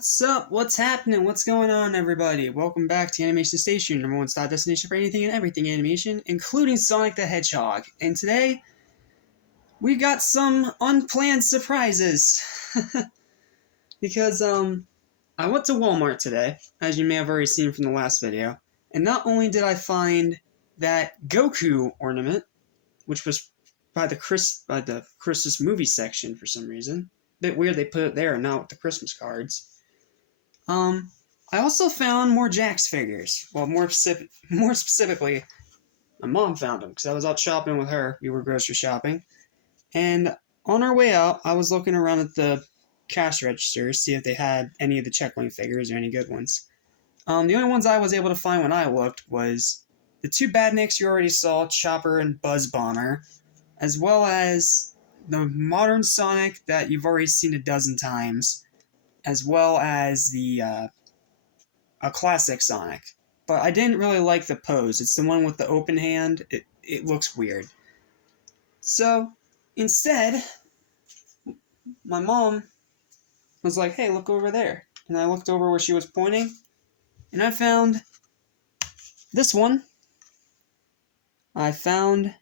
What's up? What's happening? What's going on, everybody? Welcome back to Animation Station, #1 stop destination for anything and everything animation, including Sonic the Hedgehog. And today, we got some unplanned surprises. Because, I went to Walmart today, as you may have already seen from the last video, and not only did I find that Goku ornament, which was by the Christmas movie section for some reason. Bit weird they put it there and not with the Christmas cards. I also found more Jax figures. Well, more specifically, my mom found them because I was out shopping with her. We were grocery shopping, and on our way out, I was looking around at the cash register, see if they had any of the Checkling figures or any good ones. The only ones I was able to find when I looked was the two Badniks you already saw, Chopper and Buzz Bomber, as well as the modern Sonic that you've already seen a dozen times, as well as the a classic Sonic. But I didn't really like the pose. It's the one with the open hand. It looks weird. So, instead, my mom was like, hey, look over there. And I looked over where she was pointing, and I found this one. I found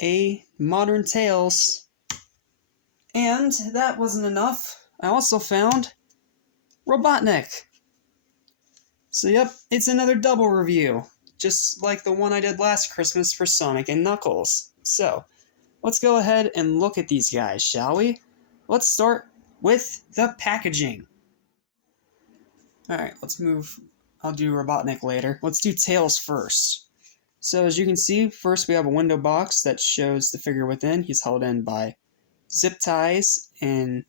a modern Tails, and that wasn't enough. I also found Robotnik. So yep, it's another double review, just like the one I did last Christmas for Sonic and Knuckles. So, let's go ahead and look at these guys, shall we? Let's start with the packaging. Alright, let's move. I'll do Robotnik later. Let's do Tails first. So as you can see, first we have a window box that shows the figure within. He's held in by zip ties and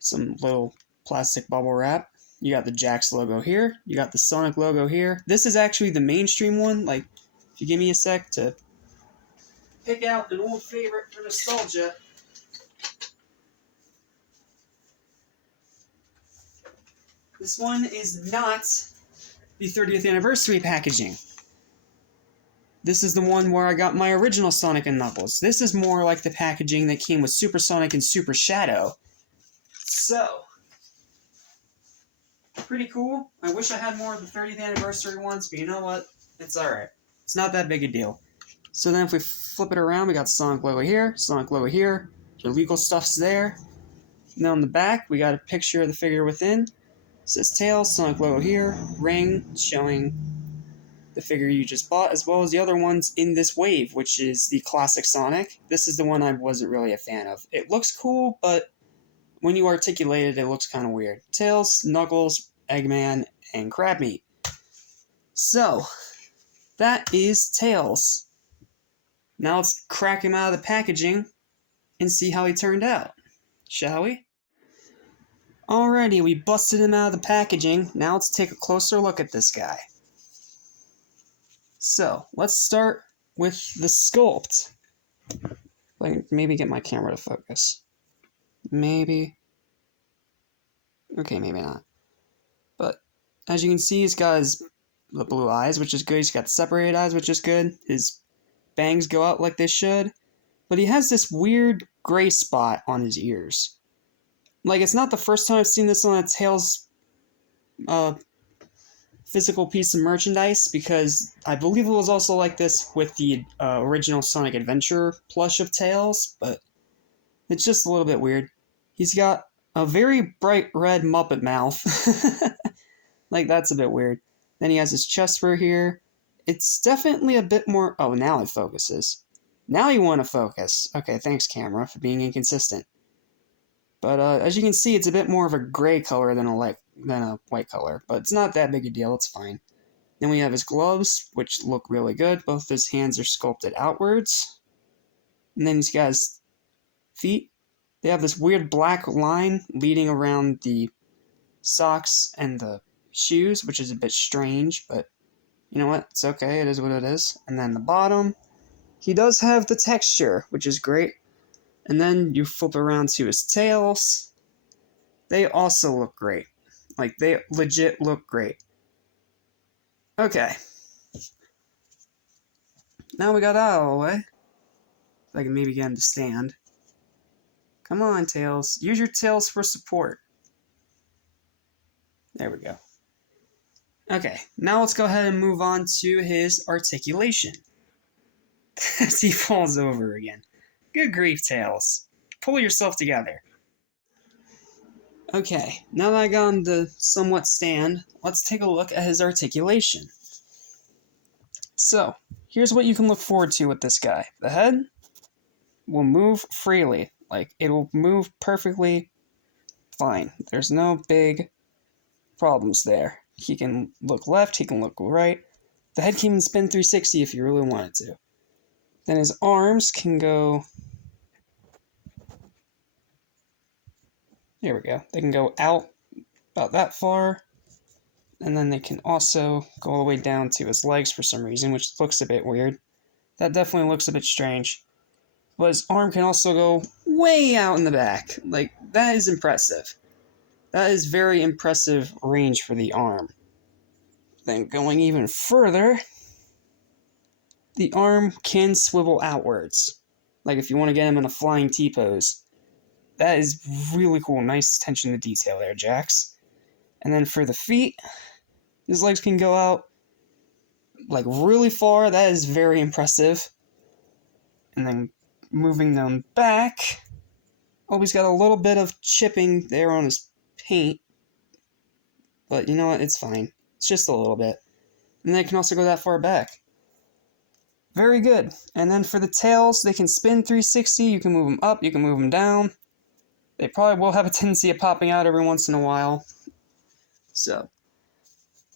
some little plastic bubble wrap. You got the Jax logo here. You got the Sonic logo here. This is actually the mainstream one. Like, if you give me a sec to pick out an old favorite for nostalgia. This one is not the 30th anniversary packaging. This is the one where I got my original Sonic and Knuckles. This is more like the packaging that came with Super Sonic and Super Shadow. So, pretty cool. I wish I had more of the 30th anniversary ones, but you know what? It's alright. It's not that big a deal. So then if we flip it around, we got Sonic logo here, Sonic logo here, your legal stuff's there. And then on the back, we got a picture of the figure within. It says Tails, Sonic logo here, ring showing the figure you just bought, as well as the other ones in this wave, which is the classic Sonic. This is the one I wasn't really a fan of. It looks cool, but when you articulate it, it looks kind of weird. Tails, Knuckles, Eggman, and Crabmeat. So, that is Tails. Now let's crack him out of the packaging and see how he turned out, shall we? Alrighty, we busted him out of the packaging. Now let's take a closer look at this guy. So, let's start with the sculpt. Like, maybe get my camera to focus. Maybe. Okay, maybe not. But, as you can see, he's got the blue eyes, which is good. He's got separated eyes, which is good. His bangs go out like they should. But he has this weird gray spot on his ears. Like, it's not the first time I've seen this on a Tails physical piece of merchandise, because I believe it was also like this with the original Sonic Adventure plush of Tails, but it's just a little bit weird. He's got a very bright red Muppet mouth. Like, that's a bit weird. Then he has his chest fur here. It's definitely a bit more... Oh, now it focuses. Now you want to focus. Okay, thanks, camera, for being inconsistent. But as you can see, it's a bit more of a gray color than a white color. But it's not that big a deal, it's fine. Then we have his gloves, which look really good. Both his hands are sculpted outwards. And then he's got his feet. They have this weird black line leading around the socks and the shoes, which is a bit strange, but you know what? It's okay, it is what it is. And then the bottom, he does have the texture, which is great. And then you flip around to his tails. They also look great. Like, they legit look great. Okay. Now we got that out of the way. If I can maybe get him to stand. Come on, Tails. Use your tails for support. There we go. Okay, now let's go ahead and move on to his articulation. As he falls over again. Good grief, Tails. Pull yourself together. Okay, now that I got him to somewhat stand, let's take a look at his articulation. So, here's what you can look forward to with this guy. The head will move freely. Like, it will move perfectly fine. There's no big problems there. He can look left, he can look right. The head can even spin 360 if you really wanted to. Then his arms can go... There we go. They can go out about that far. And then they can also go all the way down to his legs for some reason, which looks a bit weird. That definitely looks a bit strange. But his arm can also go way out in the back. Like, that is impressive. That is very impressive range for the arm. Then going even further, the arm can swivel outwards. Like if you want to get him in a flying T-pose. That is really cool. Nice attention to detail there, Jax. And then for the feet, his legs can go out like really far. That is very impressive. And then moving them back. Oh, he's got a little bit of chipping there on his paint. But you know what? It's fine. It's just a little bit. And they can also go that far back. Very good. And then for the tails, they can spin 360. You can move them up. You can move them down. They probably will have a tendency of popping out every once in a while. So,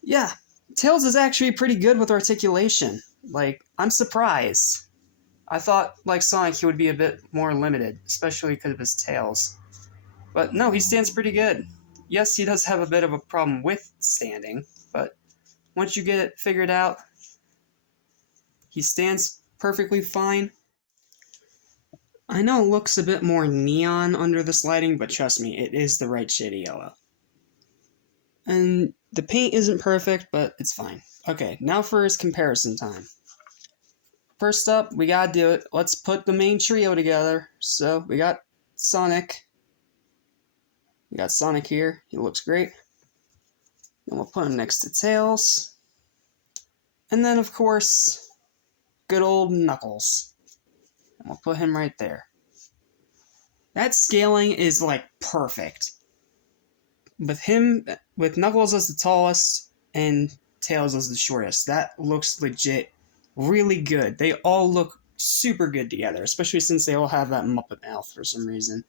yeah. Tails is actually pretty good with articulation. Like, I'm surprised. I thought, like Sonic, he would be a bit more limited, especially because of his tails. But no, he stands pretty good. Yes, he does have a bit of a problem with standing, but once you get it figured out, he stands perfectly fine. I know it looks a bit more neon under this lighting, but trust me, it is the right shade of yellow. And the paint isn't perfect, but it's fine. Okay, now for his comparison time. First up, we gotta do it. Let's put the main trio together. So, we got Sonic. We got Sonic here. He looks great. Then we'll put him next to Tails. And then, of course, good old Knuckles. And we'll put him right there. That scaling is, like, perfect. With Knuckles as the tallest and Tails as the shortest, that looks legit really good. They all look super good together, especially since they all have that Muppet mouth for some reason.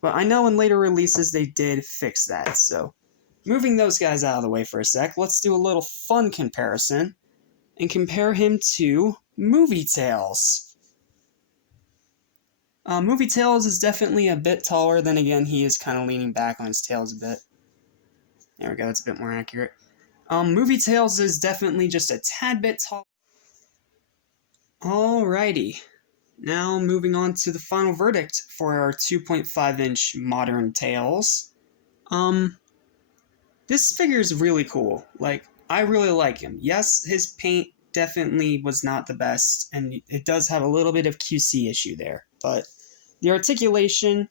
But I know in later releases they did fix that, so moving those guys out of the way for a sec, let's do a little fun comparison and compare him to Movie Tails. Movie Tails is definitely a bit taller, then again, he is kind of leaning back on his tails a bit. There we go, that's a bit more accurate. Movie Tails is definitely just a tad bit taller. Alrighty. Now, moving on to the final verdict for our 2.5-inch modern Tails. This figure is really cool. Like, I really like him. Yes, his paint definitely was not the best, and it does have a little bit of QC issue there. But the articulation,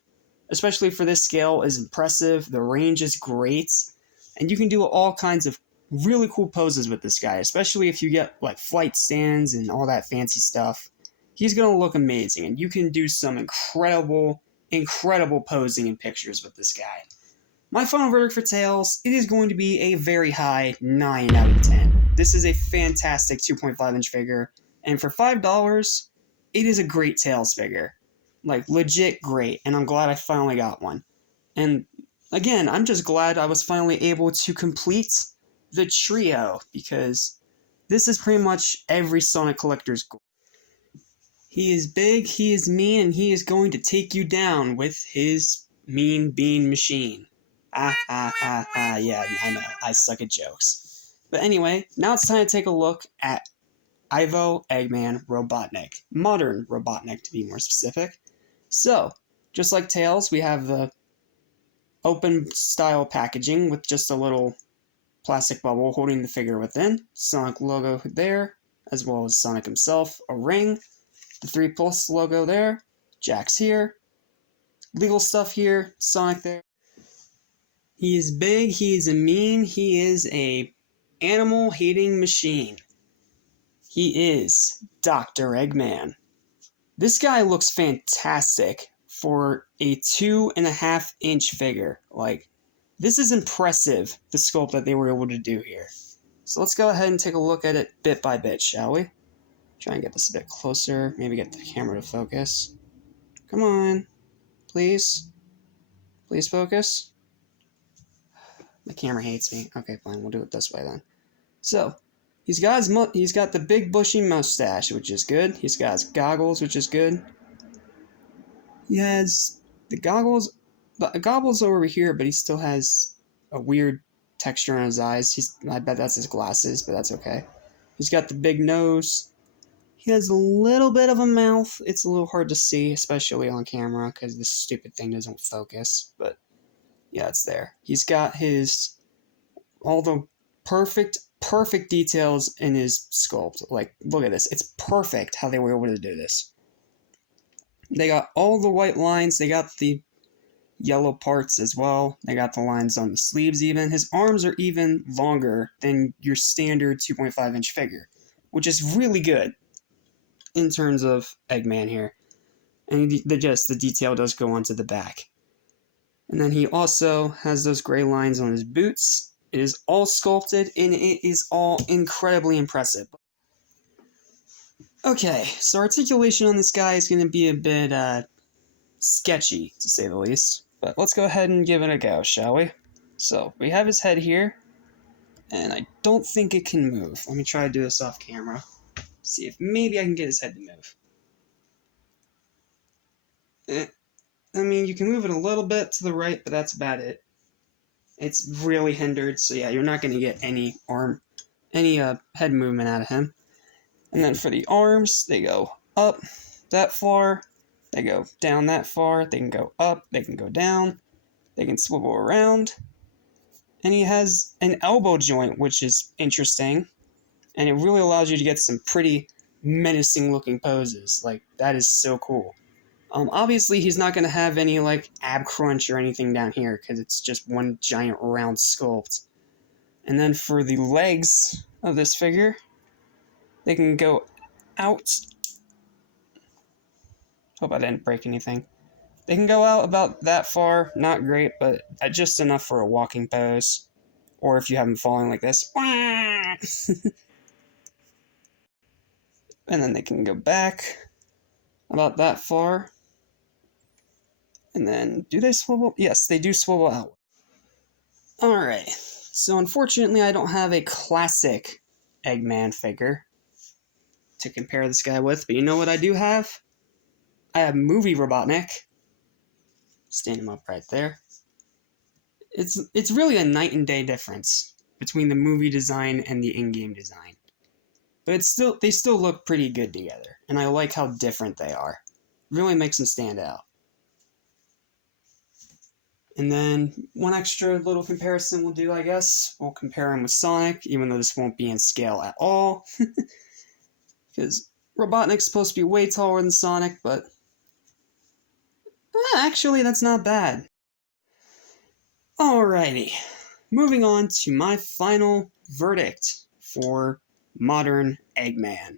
especially for this scale, is impressive. The range is great, and you can do all kinds of really cool poses with this guy, especially if you get, like, flight stands and all that fancy stuff. He's going to look amazing, and you can do some incredible posing in pictures with this guy. My final verdict for Tails, it is going to be a very high 9 out of 10. This is a fantastic 2.5-inch figure, and for $5, it is a great Tails figure. Like, legit great, and I'm glad I finally got one. And, again, I'm just glad I was finally able to complete the trio, because this is pretty much every Sonic collector's goal. He is big, he is mean, and he is going to take you down with his mean bean machine. Yeah, I know, I suck at jokes. But anyway, now it's time to take a look at Ivo Eggman Robotnik. Modern Robotnik, to be more specific. So, just like Tails, we have the open-style packaging with just a little plastic bubble holding the figure within. Sonic logo there, as well as Sonic himself, a ring, the 3+ logo there, Jax here, legal stuff here, Sonic there. He is big, he is a mean, he is a animal-hating machine. He is Dr. Eggman. This guy looks fantastic for a 2.5-inch figure. Like, this is impressive, the sculpt that they were able to do here. So let's go ahead and take a look at it bit by bit, shall we? Try and get this a bit closer, maybe get the camera to focus. Come on, please. Please focus. The camera hates me. Okay, fine, we'll do it this way then. So, he's got the big bushy mustache, which is good. He's got his goggles, which is good. He has the goggles over here, but he still has a weird texture on his eyes. I bet that's his glasses, but that's okay. He's got the big nose. He has a little bit of a mouth. It's a little hard to see, especially on camera, because this stupid thing doesn't focus. But yeah, it's there. He's got all the perfect details in his sculpt. Like, look at this. It's perfect how they were able to do this. They got all the white lines. They got the yellow parts as well. They got the lines on the sleeves even. His arms are even longer than your standard 2.5-inch figure, which is really good in terms of Eggman here. And the detail does go onto the back. And then he also has those gray lines on his boots. It is all sculpted, and it is all incredibly impressive. Okay, so articulation on this guy is going to be a bit sketchy, to say the least. But let's go ahead and give it a go, shall we? So, we have his head here, and I don't think it can move. Let me try to do this off camera. See if maybe I can get his head to move. I mean, you can move it a little bit to the right, but that's about it. It's really hindered, so yeah, you're not going to get any head movement out of him. And then for the arms, they go up that far, they go down that far, they can go up, they can go down, they can swivel around. And he has an elbow joint, which is interesting, and it really allows you to get some pretty menacing looking poses. Like, that is so cool. Obviously, he's not going to have any, like, ab crunch or anything down here, because it's just one giant round sculpt. And then for the legs of this figure, they can go out. Hope I didn't break anything. They can go out about that far, not great, but just enough for a walking pose. Or if you have them falling like this. And then they can go back about that far. And then, do they swivel? Yes, they do swivel out. Alright, so unfortunately I don't have a classic Eggman figure to compare this guy with, but you know what I do have? I have Movie Robotnik. Stand him up right there. It's really a night and day difference between the movie design and the in-game design. But they still look pretty good together, and I like how different they are. Really makes them stand out. And then one extra little comparison we'll do, I guess. We'll compare him with Sonic, even though this won't be in scale at all. Because Robotnik's supposed to be way taller than Sonic, but actually that's not bad. Alrighty, moving on to my final verdict for modern Eggman.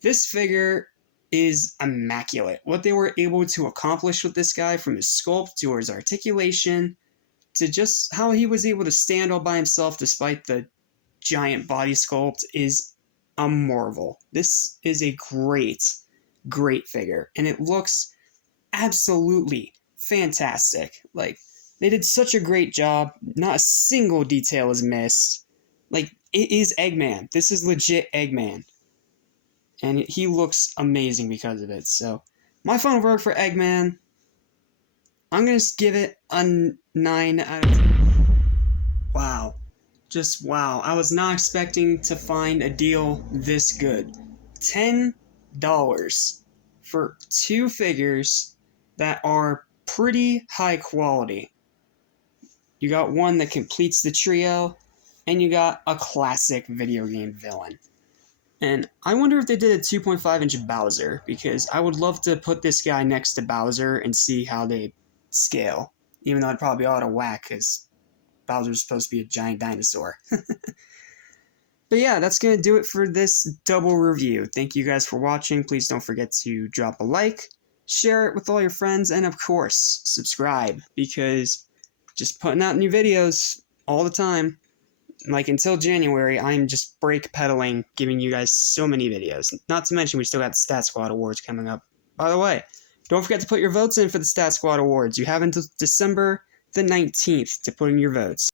This figure is immaculate. What they were able to accomplish with this guy, from his sculpt to his articulation, to just how he was able to stand all by himself despite the giant body sculpt, is a marvel. This is a great figure, and it looks absolutely fantastic. Like, they did such a great job. Not a single detail is missed. Like, it is Eggman. This is legit Eggman. And he looks amazing because of it. So, my final verdict for Eggman, I'm going to give it a 9 out of 10. Wow. Just wow. I was not expecting to find a deal this good. $10 for two figures that are pretty high quality. You got one that completes the trio, and you got a classic video game villain. And I wonder if they did a 2.5-inch Bowser, because I would love to put this guy next to Bowser and see how they scale. Even though I'd probably be out of whack, because Bowser's supposed to be a giant dinosaur. But yeah, that's going to do it for this double review. Thank you guys for watching. Please don't forget to drop a like, share it with all your friends, and of course, subscribe, because just putting out new videos all the time. Like, until January, I'm just brake pedaling, giving you guys so many videos. Not to mention, we still got the Stat Squad Awards coming up. By the way, don't forget to put your votes in for the Stat Squad Awards. You have until December the 19th to put in your votes.